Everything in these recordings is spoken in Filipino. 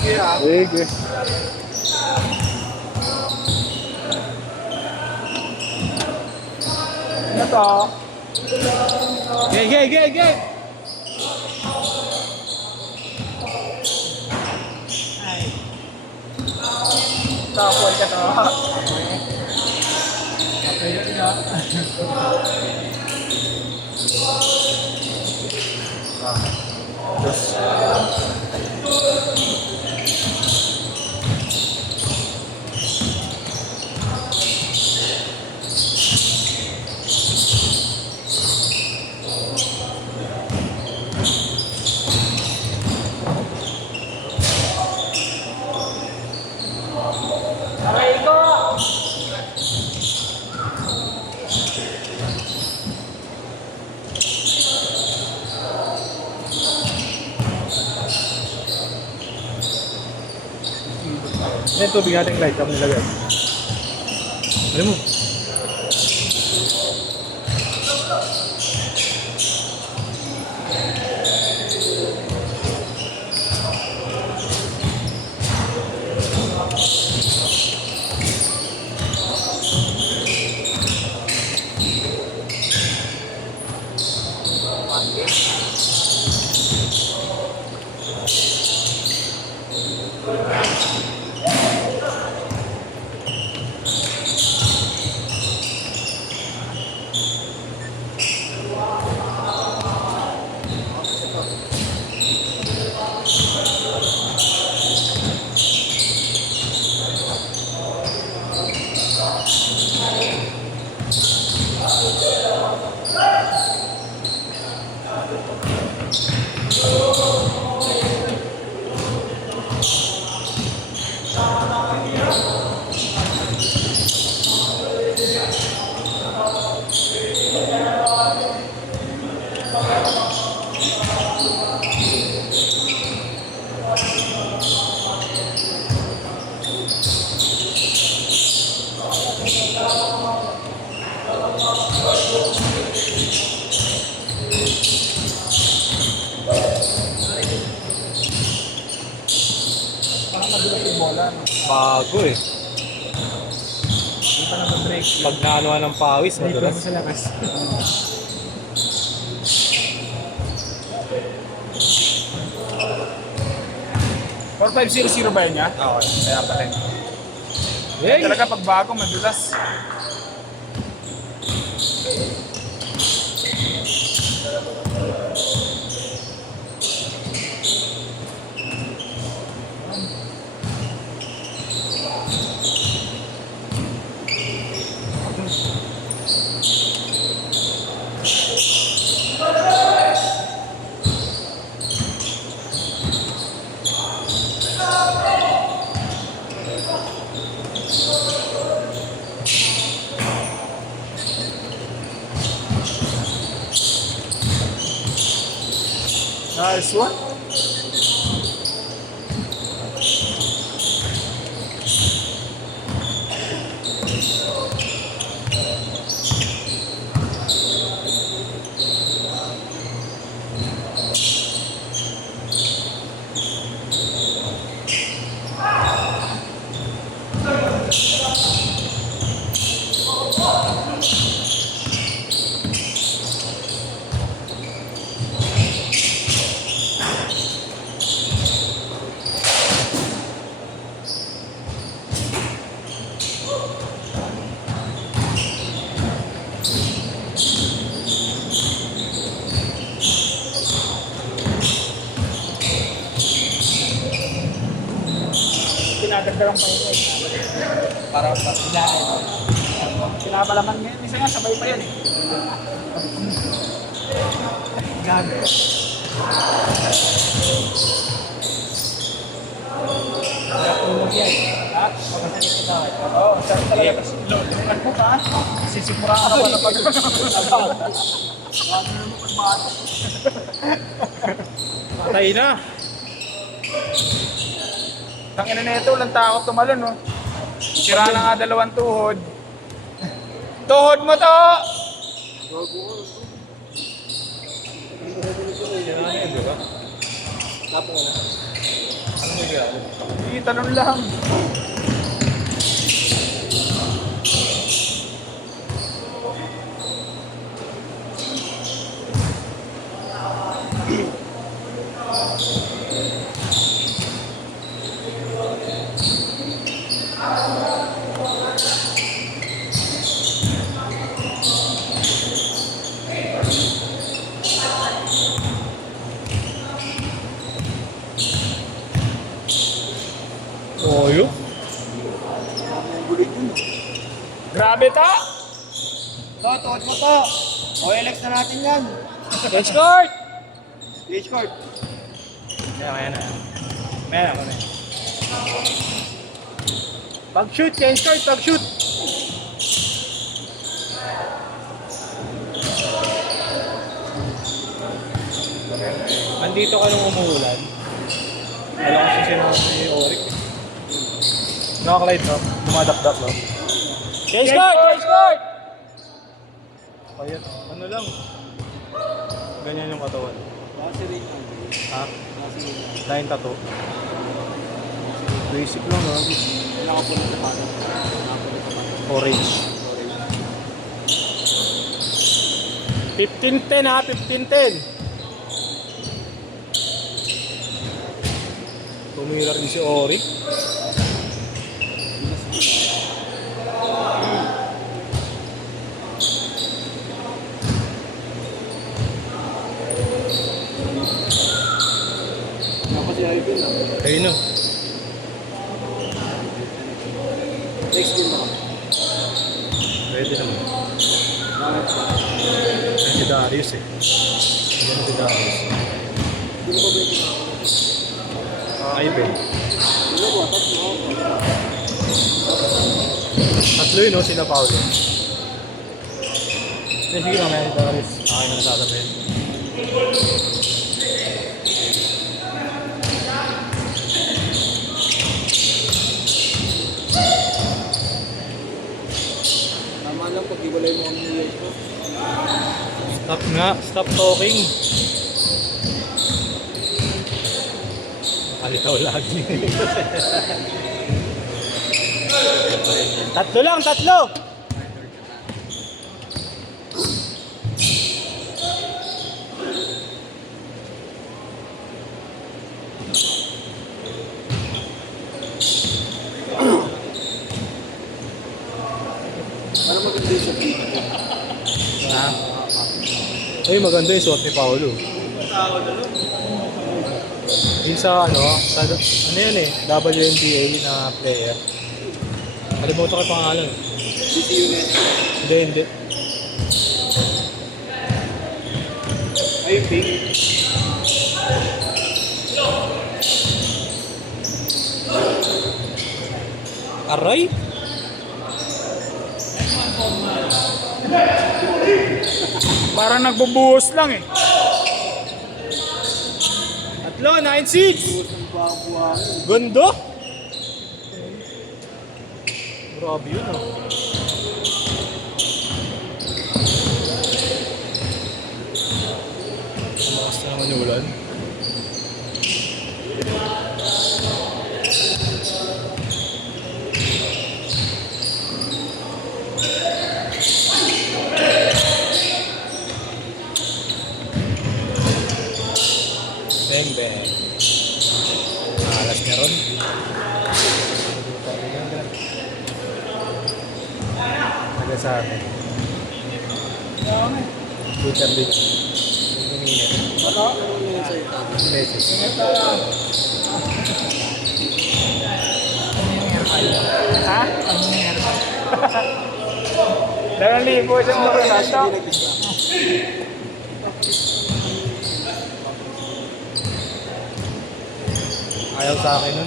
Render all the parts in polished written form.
Sige. Ano to? Gay. Ay. Tapol ka to. Okay yun nga. Okay ko! Yan tubig natin light up nilagay. Alam mo. Parang madulas yung bola. Bago eh. Hindi pa nag-break. Pag naanuhan ng pawis, Dito mo madulas. sa labas. 4500 ba yun niya? Oo, kaya pala. Hey! Talaga pag bago, madulas. Nice one. Pinadagdagang pa yun. Para ilahin. Pinapalaman ngayon. Minsan nga sabay pa yan eh. Gabi. Natulog yan. Ha? Pagkasalit ka tayo. Oo, sabi talaga kasi lumilag mo pa. Sisimura ka naman na pag Patay na. Tangina na ito, walang takot tumalon, no? Sira na nga dalawang tuhod. Tuhod mo to! Tapos na. Ano mo yan? Hindi, tanong lang. Oh, yun? Grabe ta! To, tuot mo to. OLX na natin yan. Let's start! Stage court. Kaya na. Maya na ako na. Pag-shoot, change card, pag-shoot! Andito ka nung umuulan. Wala ko siya si Oric. Nakakalite no? Dumadap-dap no? Change card! Change card! Kaya, ano lang. Ganyan yung katawan. Kasi rin yan. Ha? Kasi rin yan. Line tattoo. Basic lang no? Nakapulit sa pato. Nakapulit sa pato. Orange. 15-10 ha, 15-10. Tumira rin si Oric. Tapos si Alvin na. Ayun no. Next game na. Pwede naman. Bakit? Yan si Darius eh. Yan si Darius. Hindi ko ba ito Ay, Ben. Ano ba? Tatlo. Tatlo yun no, sila Paolo. Sige mamaya si Darius. Ako yung nasasabihin. Tama lang pag iwalay mo ang niyos ko. Stop nga, stop talking. Alitaw lagi. Tatlo lang, tatlo! Para maganda yung shot dito. Ha? Ay, maganda yung suot ni Paolo. Yung sa ano yan eh, WNBA na player. Kalimutan ko yung pangalan. DC unit. Hindi. Ay, yung pink. Aray? Parang nagbubuhos lang eh. Tatlo, 9-6! Buhos ng buwang-buwangin. Gondo? Grabe yun ah. Tumakas na naman yung ulan. Bang bang. Alas meron. Taga sa akin. Twitter din. Ano? Ano yung sa'yo? Message. Ha? Ano meron? 2,000 isang laro na ito. Ayaw sa akin nun.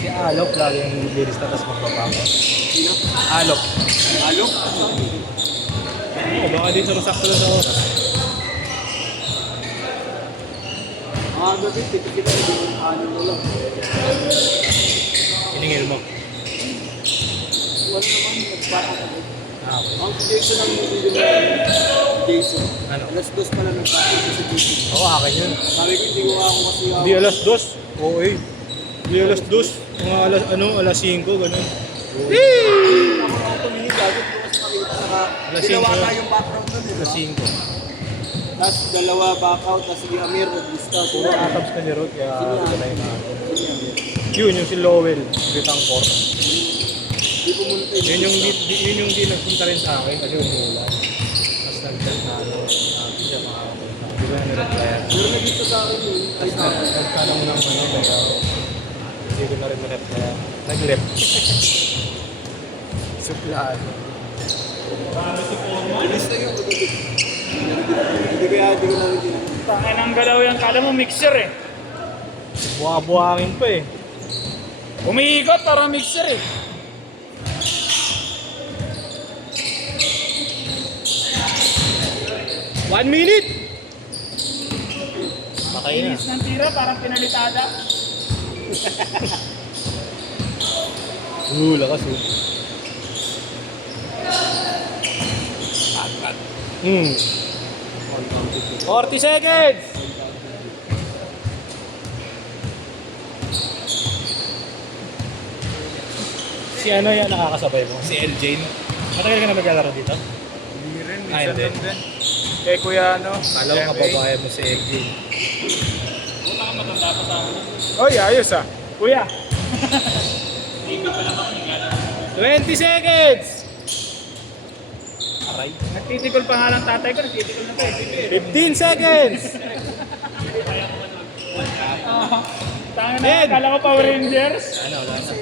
Si Alok lagi yung lilis na tapos magpapako. Sino? Alok. Alok? Oo, baka di sumasakto na sa oras. Mga gabi, titikita yung ano mo lang. Iningil mo. Wala naman, nagpapakabit. Ah, okay. Ang suggestion ng video mo, Jason. Ano? Alas 2 pala nag-practice ko sa Jason. Oo, akin yun. Sabi ko, hindi ko ako kasi Hindi alas 2. Oo eh. Hindi alas 2. Mga alas 5, ganun. Ako tumingin lagi ko kasi makita Alas ginawa 5. tayong background nun, di ba? Alas 5. Tapos dalawa back out, tapos si Amir nag-discuss. Puro atabs ka ni Rod, kaya Sino ito yan? na yung ako. Si Amir. Yun, yung si Lowell, Bitangkor. Hindi ko muna tayo. Yun yung di nagpunta rin sa akin kasi umuulan. Tapos nag-chat na hindi siya makapunta. Di ba na nireply? Pero nagito sa akin yun. Ay, Nagtanong ng kaya hindi ko na rin nireply. Nag-left. Suplado. Alis na yun. Hindi ko namin ginagawa. Tangin ang galaw yan. Kala mo mixer eh. Buha-buhangin pa eh. Umiikot para mixer eh. One minute! Patay na. Inis ng tira, parang pinalitada. Lakas oh. Hmm. 40 seconds! Si ano yan nakakasabay mo? Si LJ no? Matagal ka na maglalaro dito? Hindi rin, Ay, minsan hindi. lang din. Eh kuya ano? Alam mo kababayan mo si LJ. Wala kang matanda pa sa akin. Oy, ayos ah. Kuya. 20 seconds! Aray. Nagtitikol pa nga lang tatay ko, nagtitikol na to eh. 15 seconds! Tangin na, kala ko Power Rangers. Ano, wala na.